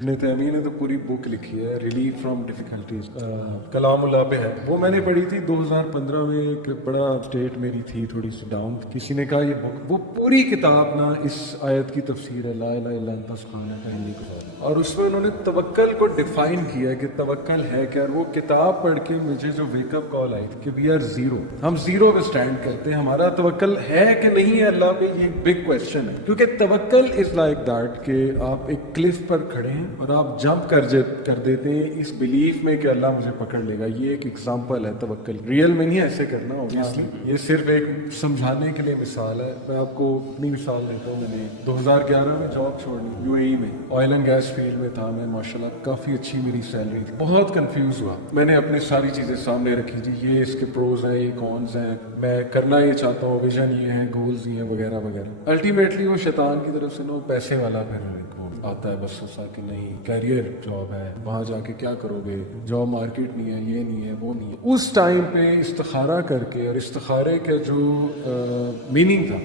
ابن تیمیہ نے تو پوری بک لکھی ہے ریلیف فرام ڈیفیکلٹیز، کلام اللہ پہ ہے، وہ میں نے پڑھی تھی 2015 میں، ایک بڑا اسٹیٹ میری تھی تھوڑی سی ڈاؤن، کسی نے کہا یہ بک، وہ پوری کتاب نا اس آیت کی تفسیر ہے لا الہ الا انت سبحانک انی کنت، اور اس میں انہوں نے توکل کو ڈیفائن کیا کہ توکل ہے کیا، اور وہ کتاب پڑھ کے مجھے جو ویک اپ کال آئی تھی کہ وی آر زیرو، ہم زیرو پہ اسٹینڈ کرتے ہیں، ہمارا توکل ہے کہ نہیں ہے اللہ پہ، یہ ایک بگ کویسچن ہے، کیونکہ توکل از لائک دیٹ کہ آپ ایک کلف پر کھڑے ہیں اور آپ جمپ کر دیتے ہیں اس بلیف میں کہ اللہ مجھے پکڑ لے گا، یہ ایک ایگزامپل ہے توکل، ریئل میں نہیں ایسے کرنا اوبیسلی، یہ صرف ایک سمجھانے کے لیے مثال ہے۔ میں آپ کو اپنی مثال دیتا ہوں، میں نے 2011 میں جاب چھوڑی یو اے ای میں، آئل اینڈ گیس فیلڈ میں تھا میں، ماشاءاللہ کافی اچھی میری سیلری تھی، بہت کنفیوز ہوا، میں نے اپنی ساری چیزیں سامنے رکھی جی، یہ اس کے پروز ہیں، یہ کونز ہیں، میں کرنا یہ چاہتا ہوں، ویژن یہ ہے، گولز یہ ہیں وغیرہ وغیرہ، الٹیمیٹلی وہ شیطان کی طرف سے نا پیسے والا پھر آتا ہے بس ایسا کہ نہیں کیریئر جاب ہے، وہاں جا کے کیا کرو گے، جاب مارکیٹ نہیں ہے، یہ نہیں ہے، وہ نہیں ہے۔ اس ٹائم پہ استخارہ کر کے، اور استخارے کا جو میننگ تھا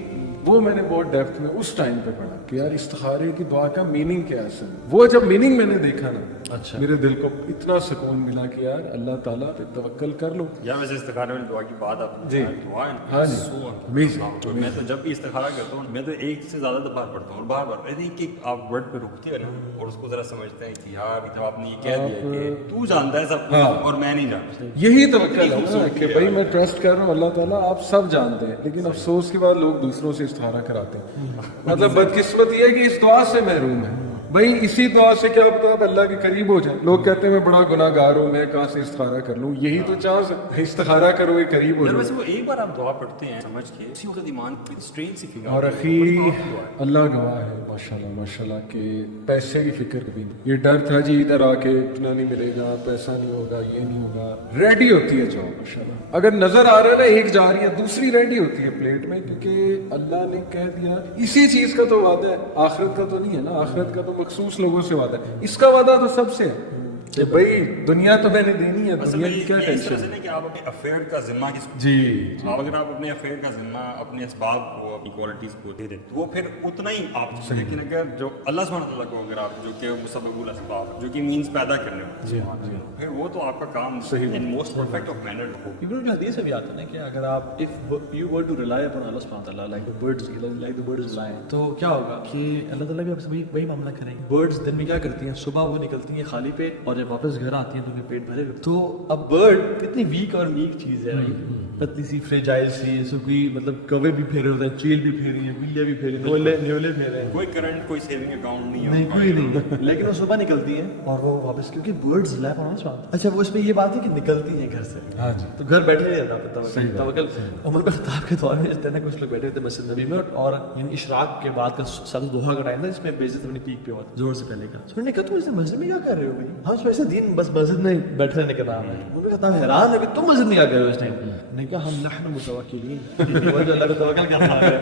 وہ میں نے بہت ڈیپتھ میں اس ٹائم پہ پڑھا کہ یار استخارے کی دعا کا میننگ کیا ہے اصل، وہ جب میننگ میں نے دیکھا نا، اچھا میرے دل کو اتنا سکون ملا کہ یار اللہ تعالیٰ پہ توکل کر لو۔ یا ویسے استخارے والی دعا کی بات آپ جی دعا ہے، ہاں جی تو میں تو جب بھی استخارہ کرتا ہوں میں تو ایک سے زیادہ دفعہ پڑھتا ہوں، اور بار بار ایک ایک آپ ورڈ پہ رکتے ہیں نا اور اس کو ذرا سمجھتے ہیں کہ یار جب آپ نے یہ کہہ دیا کہ تو جانتا ہے سب اور میں نہیں جانتا، یہی توکل ہے کہ بھائی میں ٹرسٹ کر رہا ہوں اللہ تعالیٰ آپ سب جانتے ہیں، لیکن افسوس کے بعد لوگ دوسروں سے استخارہ کراتے ہیں، مطلب بدقسمت یہ ہے کہ اس دعا سے محروم ہے، بھائی اسی دعا سے کیا پتا آپ اللہ کے قریب ہو جائیں، لوگ کہتے ہیں میں بڑا گناہ گار ہوں، میں کہاں سے استخارہ کر لوں، یہی تو چانس ہے، استخارہ کرو گے قریب ہو جائے۔ ویسے وہ ایک بار آپ دعا پڑھتے ہیں سمجھ کے اسی وقت ایمان کی اسٹرین سی فکر، اور اخی اللہ گواہ ہے ماشاءاللہ ماشاءاللہ کہ پیسے کی فکر کبھی نہیں، یہ ڈر تھا جی ادھر آ کے اتنا نہیں ملے گا، پیسہ نہیں ہوگا، یہ نہیں ہوگا، ریڈی ہوتی ہے جاب ماشاءاللہ، اگر نظر آ رہا ہے نا ایک جا رہی ہے دوسری ریڈی ہوتی ہے پلیٹ میں، کیونکہ اللہ نے کہہ دیا اسی چیز کا تو وعدہ ہے، آخرت کا تو نہیں ہے نا، آخرت کا تو مخصوص لوگوں سے وعدہ ہے، اس کا وعدہ تو سب سے ہے کہ بھائی دنیا تو میں نے دینی ہے، دنیا کی کیا ٹینشن ہے کہ آپ اپنے افیئر کا ذمہ جی، آپ اگر آپ اپنے افیئر کا ذمہ اپنے اسباب کو اپنی کوالٹیز کو دے دیں تو وہ پھر اتنا ہی آپ، لیکن اگر جو اللہ سبحانہ تعالیٰ کو اگر آپ جو کہ مسبب الاسباب جو کہ مینز پیدا کرنے ہو پھر وہ تو آپ کا کام صحیح in most perfect of manner who. Even جو حدیث بھی آتا ہے نا کہ اگر آپ if you were to rely upon Allah subhanahu wa ta'ala like the birds fly تو کیا ہوگا کہ اللہ تعالیٰ بھی آپ سے وہی معاملہ کریں گے۔ برڈز دن میں کیا کرتی ہیں، صبح وہ نکلتی ہیں خالی پیٹ اور جب واپس گھر آتی ہیں تو ان کے پیٹ بھرے ہوئے، تو اب برڈ کتنی ویک اور میک چیز ہے، پتلی سی فریجائل سی، اس کو کوئی مطلب کوے بھی پھیرے ہوتے ہیں، چیل بھی پھیری ہیں، بلیاں بھی پھیری ہیں، نیولے پھیرے ہیں، کوئی کرنٹ کوئی سیونگ اکاؤنٹ نہیں ہے، نہیں کوئی نہیں، لیکن وہ صبح نکلتی ہیں اور وہ واپس، کیونکہ برڈز لائف آن سبحان۔ اچھا وہ اس میں یہ بات ہے کہ نکلتی ہیں گھر سے، ہاں جی تو گھر بیٹھے نہیں رہتا توکل۔ عمر بن خطاب کے دور میں جس طرح کچھ لوگ بیٹھے تھے مسجد نبی میں، اور یعنی اشراق کے بعد کا سب دوحہ کا ٹائم تھا جس میں بیزت اپنی پیک پہ ہوا زور سے پہلے کا، انہوں نے کہا تم اس مسجد میں کیا کر رہے ہو بھائی، ہم ایسے دین بس مسجد میں بیٹھے رہنے کا نام ہے۔ عمر بن خطاب حیران ہے کہ تم مسجد میں کیا کر رہے ہو اس ٹائم، نے کہا ہم نحن متوکلین، وہ جو اللہ کا توکل کر رہا ہے۔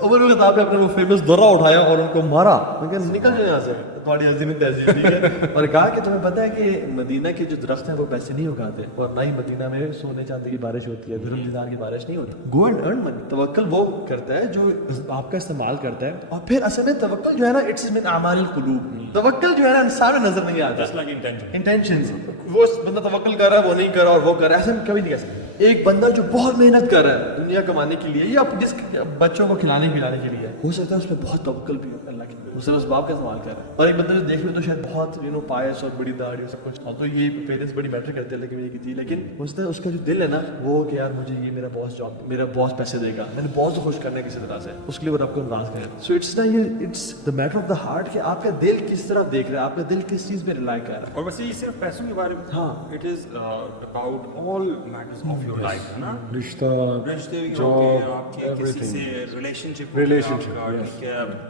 عمر بن خطاب نے اپنا وہ فیمس درہ اٹھایا اور ان کو مارا، میں کہا نکل جاؤ یہاں سے تمہاری عظیم تہذیب، ٹھیک ہے، اور کہا کہ تمہیں پتہ ہے کہ مدینہ کے جو درخت ہیں وہ پیسے نہیں اگاتے، اور نہ ہی مدینہ میں سونے چاندی کی بارش ہوتی ہے، درہم دینار کی بارش نہیں ہوتی، گو اینڈ ارن منی۔ توکل وہ کرتا ہے جو آپ کا استعمال کرتا ہے، اور پھر اصل میں توکل جو ہے نا اٹس من اعمال القلوب، توکل جو ہے نا انسان میں نظر نہیں آتا، انٹینشنز، وہ بندہ توکل کر رہا ہے وہ نہیں کر رہا اور وہ کر رہا ہے، ایسے کبھی نہیں کہہ سکتے۔ ایک بندہ جو بہت محنت کر رہا ہے دنیا کمانے کے لیے یا جس بچوں کو کھلانے پلانے کے لیے، ہو سکتا ہے اس پہ بہت توکل بھی ہو اللہ کی، اس سے اس باپ کا استعمال کر رہا ہے، اور ایک بندہ جو دیکھ لو تو شاید بہت پائس اور بڑی داڑھی سب کچھ، تو یہ پیرنٹس بڑی میٹر کرتے ہیں لیکن کی تھی، لیکن اس کا جو دل ہے نا وہ کہ یار مجھے یہ میرا باس جاب، میرا باس پیسے دے گا، میں نے باس کو خوش کرنا ہے کسی طرح سے، اس کے لیے وہ رب کو ناراض کرے۔ سو اٹس نا یہ it's the matter of the heart کہ آپ کا دل کس طرف دیکھ رہا ہے، آپ کا دل کس چیز پہ ریلائی کر رہا ہے۔ اور ویسے یہ صرف پیسوں کے بارے میں، ہاں it is about all matters of your life, ہے نا، رشتہ رشتے بھی ہوتے ہیں آپ کے، کسی سے ریلیشن شپ،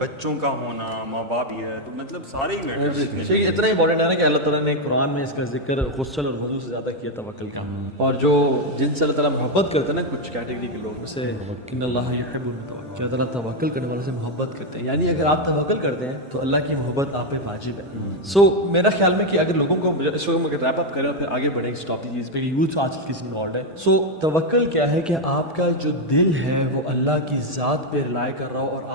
بچوں کا ہونا، ماں باپ یہ ہے، تو مطلب سارے ہی میٹر اتنا امپورٹنٹ ہے نا کہ اللہ تعالیٰ نے قرآن میں اس کا ذکر غسل اور وضو سے زیادہ کیا توکل کا، اور جو جن سے اللہ تعالیٰ محبت کرتے ہیں نا کچھ کیٹیگری کے لوگ، جیسے ان اللہ یحب المتوکلین، جو اللہ تعالیٰ توکل کرنے والے سے محبت کرتے ہیں، یعنی اگر آپ توکل کرتے ہیں تو اللہ کی محبت آپ پہ واجب ہے۔ سو میرا خیال میں کہ اگر لوگوں کو اس کو اگر ریپ اپ کریں اور پھر آگے بڑھیں اس ٹاپک چیز پہ، یوتھ آج کسی میں انوالوڈ ہے، سو توکل کیا ہے کہ آپ کا جو دل ہے وہ اللہ کی ذات پہ ریلائی کر رہا ہو، اور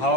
how